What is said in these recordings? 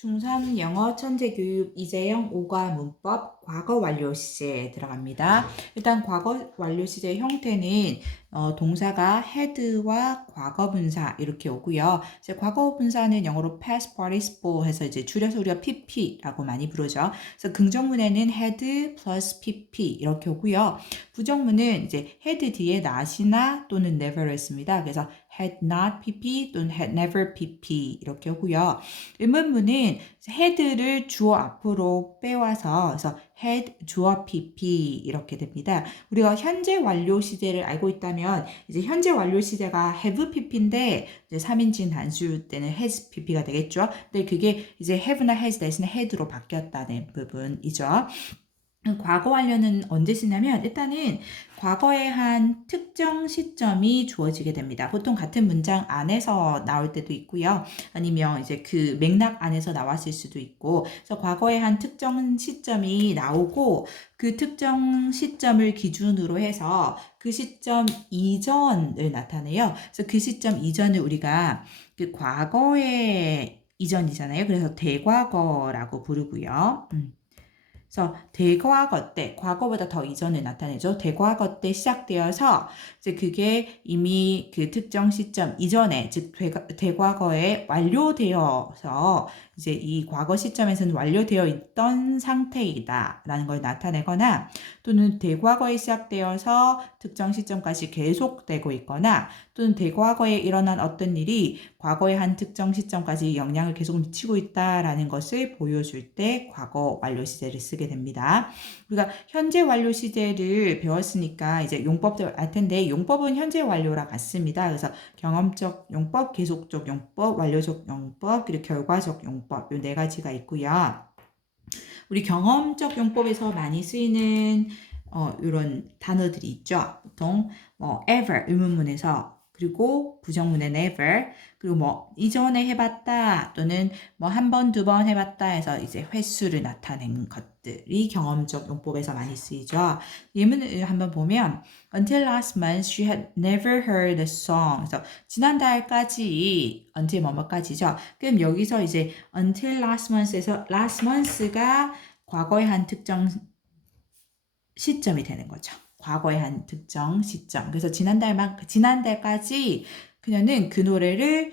중3 영어 천재 교육 이재영 5과 문법 과거 완료 시제에 들어갑니다. 일단 과거 완료 시제 형태는 동사가 had와 과거 분사 이렇게 오고요. 이제 과거 분사는 영어로 past participle 해서 이제 줄여서 우리가 pp라고 많이 부르죠. 그래서 긍정문에는 had plus pp 이렇게 오고요. 부정문은 이제 had 뒤에 not이나 또는 never를 씁니다. 그래서 had not pp 또는 had never pp 이렇게 오고요. 의문문은 had를 주어 앞으로 빼와서 그래서 had 주어 pp 이렇게 됩니다. 우리가 현재 완료 시제를 알고 있다면 이제 현재 완료 시제가 have pp인데 이제 3인칭 단수 때는 has pp가 되겠죠. 근데 그게 이제 have나 has 대신에 had로 바뀌었다는 부분이죠. 과거 완료는 언제 쓰냐면 일단은 과거에 한 특정 시점이 주어지게 됩니다. 보통 같은 문장 안에서 나올 때도 있고요. 아니면 이제 그 맥락 안에서 나왔을 수도 있고. 그래서 과거에 한 특정 시점이 나오고 그 특정 시점을 기준으로 해서 그 시점 이전을 나타내요. 그래서 그 시점 이전을 우리가 그 과거의 이전이잖아요. 그래서 대과거라고 부르고요. 그래서 대과거 때, 과거보다 더 이전을 나타내죠. 대과거 때 시작되어서 이제 그게 이미 그 특정 시점 이전에, 즉 대과거에 완료되어서 이제 이 과거 시점에서는 완료되어 있던 상태이다라는 걸 나타내거나 또는 대과거에 시작되어서 특정 시점까지 계속되고 있거나 또는 대과거에 일어난 어떤 일이 과거의 한 특정 시점까지 영향을 계속 미치고 있다라는 것을 보여줄 때 과거 완료 시제를 쓰게 됩니다. 우리가 현재 완료 시제를 배웠으니까 이제 용법도 알 텐데 용법은 현재 완료랑 같습니다. 그래서 경험적 용법, 계속적 용법, 완료적 용법, 그리고 결과적 용법 이 네 가지가 있고요. 우리 경험적 용법에서 많이 쓰이는 이런 단어들이 있죠. 보통 ever 의문문에서 그리고 부정문에 never 그리고 이전에 해봤다 또는 한 번, 두 번 해봤다 해서 이제 횟수를 나타낸 것들이 경험적 용법에서 많이 쓰이죠. 예문을 한번 보면 Until last month she had never heard the song. 그래서 지난달까지 until 뭐뭐까지죠. 그럼 여기서 이제 until last month에서 last month가 과거의 한 특정 시점이 되는 거죠. 과거의 한 특정 시점. 그래서 지난달까지 그녀는 그 노래를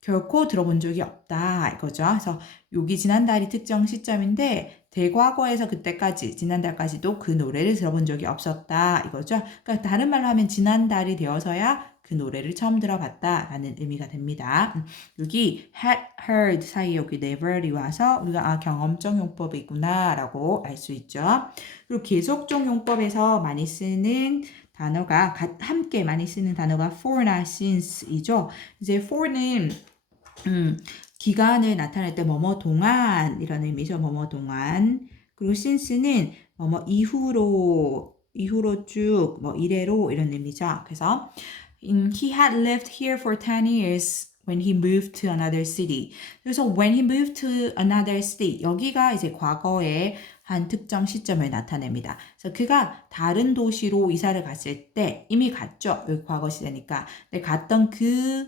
결코 들어본 적이 없다 이거죠. 그래서 여기 지난달이 특정 시점인데 대과거에서 그때까지 지난달까지도 그 노래를 들어본 적이 없었다 이거죠. 그러니까 다른 말로 하면 지난달이 되어서야 그 노래를 처음 들어봤다라는 의미가 됩니다. 여기 had heard 사이에 여기 never이 와서 우리가 경험적 용법이구나라고 알 수 있죠. 그리고 계속적 용법에서 많이 쓰는 단어가 함께 많이 쓰는 단어가 for나 since이죠. 이제 for는 기간을 나타낼 때 뭐뭐 동안 이런 의미죠. 뭐뭐 동안. 그리고 since는 뭐뭐 이후로 쭉 이래로 이런 의미죠. 그래서 he had lived here for 10 years when he moved to another city. 그래서 when he moved to another city 여기가 이제 과거에 한 특정 시점을 나타냅니다. 그래서 그가 다른 도시로 이사를 갔을 때 이미 갔죠. 여기 과거 시제니까. 근데 갔던 그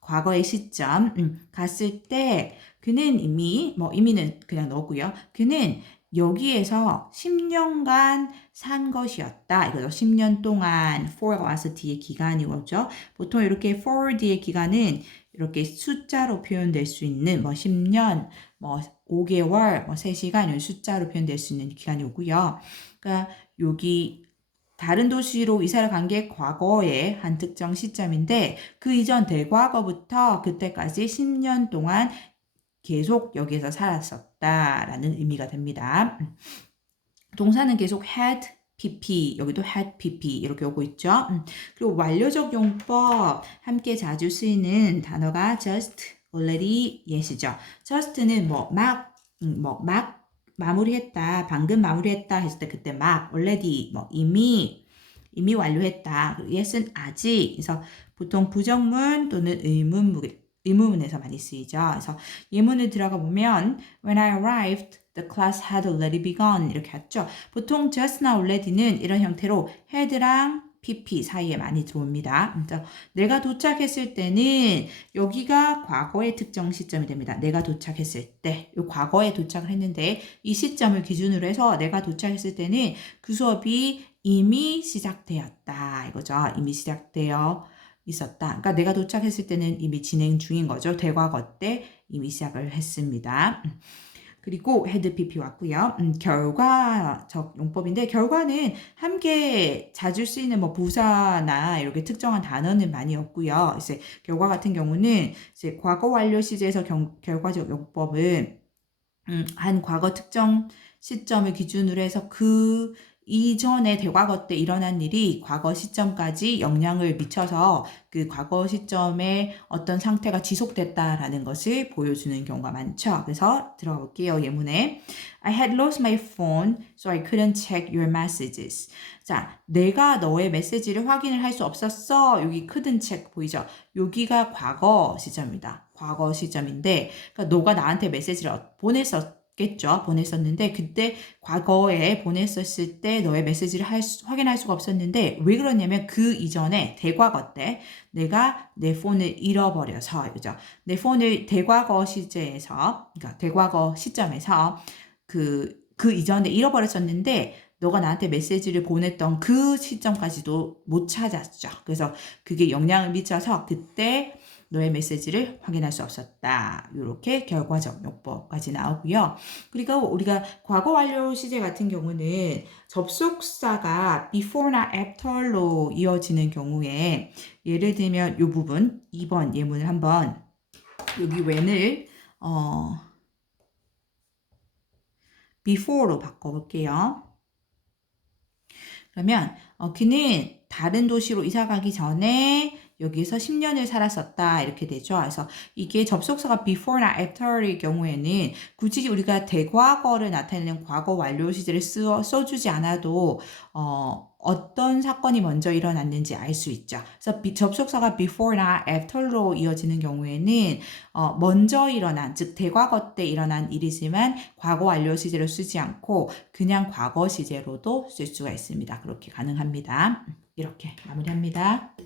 과거의 시점 갔을 때 그는 이미는 그냥 넣고요. 그는 여기에서 10년간 산 것이었다. 이거죠. 10년 동안 for가 와서 뒤에 기간이 오죠. 보통 이렇게 for 뒤에 기간은 이렇게 숫자로 표현될 수 있는 10년, 5개월, 3시간 이런 숫자로 표현될 수 있는 기간이 오고요. 그러니까 여기 다른 도시로 이사를 간 게 과거의 한 특정 시점인데 그 이전 대과거부터 그때까지 10년 동안 계속 여기에서 살았었다라는 의미가 됩니다. 동사는 계속 had pp, 여기도 had pp 이렇게 오고 있죠. 그리고 완료적 용법 함께 자주 쓰이는 단어가 just, already, yes이죠. just는 막 마무리했다, 방금 마무리했다 했을 때 그때 막, already, 이미 완료했다. yes는 아직. 그래서 보통 부정문 또는 의문문에서 많이 쓰이죠. 그래서 예문을 들어가 보면 When I arrived, the class had already begun 이렇게 했죠. 보통 just나 already는 이런 형태로 had랑 PP 사이에 많이 들어옵니다. 그래서 내가 도착했을 때는 여기가 과거의 특정 시점이 됩니다. 내가 도착했을 때, 이 과거에 도착을 했는데 이 시점을 기준으로 해서 내가 도착했을 때는 그 수업이 이미 시작되었다 이거죠. 이미 시작되어 있었다. 그러니까 내가 도착했을 때는 이미 진행 중인 거죠. 대과거 때 이미 시작을 했습니다. 그리고 헤드 PP 왔고요. 결과적 용법인데 결과는 함께 자주 쓰이는 뭐 부사나 이렇게 특정한 단어는 많이 없고요. 이제 결과 같은 경우는 이제 과거 완료 시제에서 결과적 용법은 한 과거 특정 시점을 기준으로 해서 그 이전에 대과거 때 일어난 일이 과거 시점까지 영향을 미쳐서 그 과거 시점에 어떤 상태가 지속됐다라는 것을 보여주는 경우가 많죠. 그래서 들어가 볼게요. 예문에 I had lost my phone, so I couldn't check your messages. 자, 내가 너의 메시지를 확인을 할 수 없었어. 여기 couldn't check 보이죠? 여기가 과거 시점입니다. 과거 시점인데, 그러니까 너가 나한테 메시지를 보냈었겠죠. 보냈었는데 그때 과거에 보냈었을 때 너의 메시지를 확인할 수가 없었는데 왜 그러냐면 그 이전에 대과거 때 내가 내 폰을 잃어버려서 그죠? 내 폰을 대과거 시제에서 그러니까 대과거 시점에서 그 이전에 잃어버렸었는데 너가 나한테 메시지를 보냈던 그 시점까지도 못 찾았죠. 그래서 그게 영향을 미쳐서 그때 너의 메시지를 확인할 수 없었다. 이렇게 결과적 용법까지 나오고요. 그리고 우리가 과거 완료 시제 같은 경우는 접속사가 before나 after로 이어지는 경우에 예를 들면 이 부분 2번 예문을 한번 여기 when을 before로 바꿔볼게요. 그러면 그는 다른 도시로 이사 가기 전에 여기서 10년을 살았었다 이렇게 되죠. 그래서 이게 접속사가 before나 after의 경우에는 굳이 우리가 대과거를 나타내는 과거 완료 시제를 써주지 않아도 어떤 사건이 먼저 일어났는지 알 수 있죠. 그래서 접속사가 before나 after로 이어지는 경우에는 먼저 일어난, 즉 대과거 때 일어난 일이지만 과거 완료 시제로 쓰지 않고 그냥 과거 시제로도 쓸 수가 있습니다. 그렇게 가능합니다. 이렇게 마무리합니다.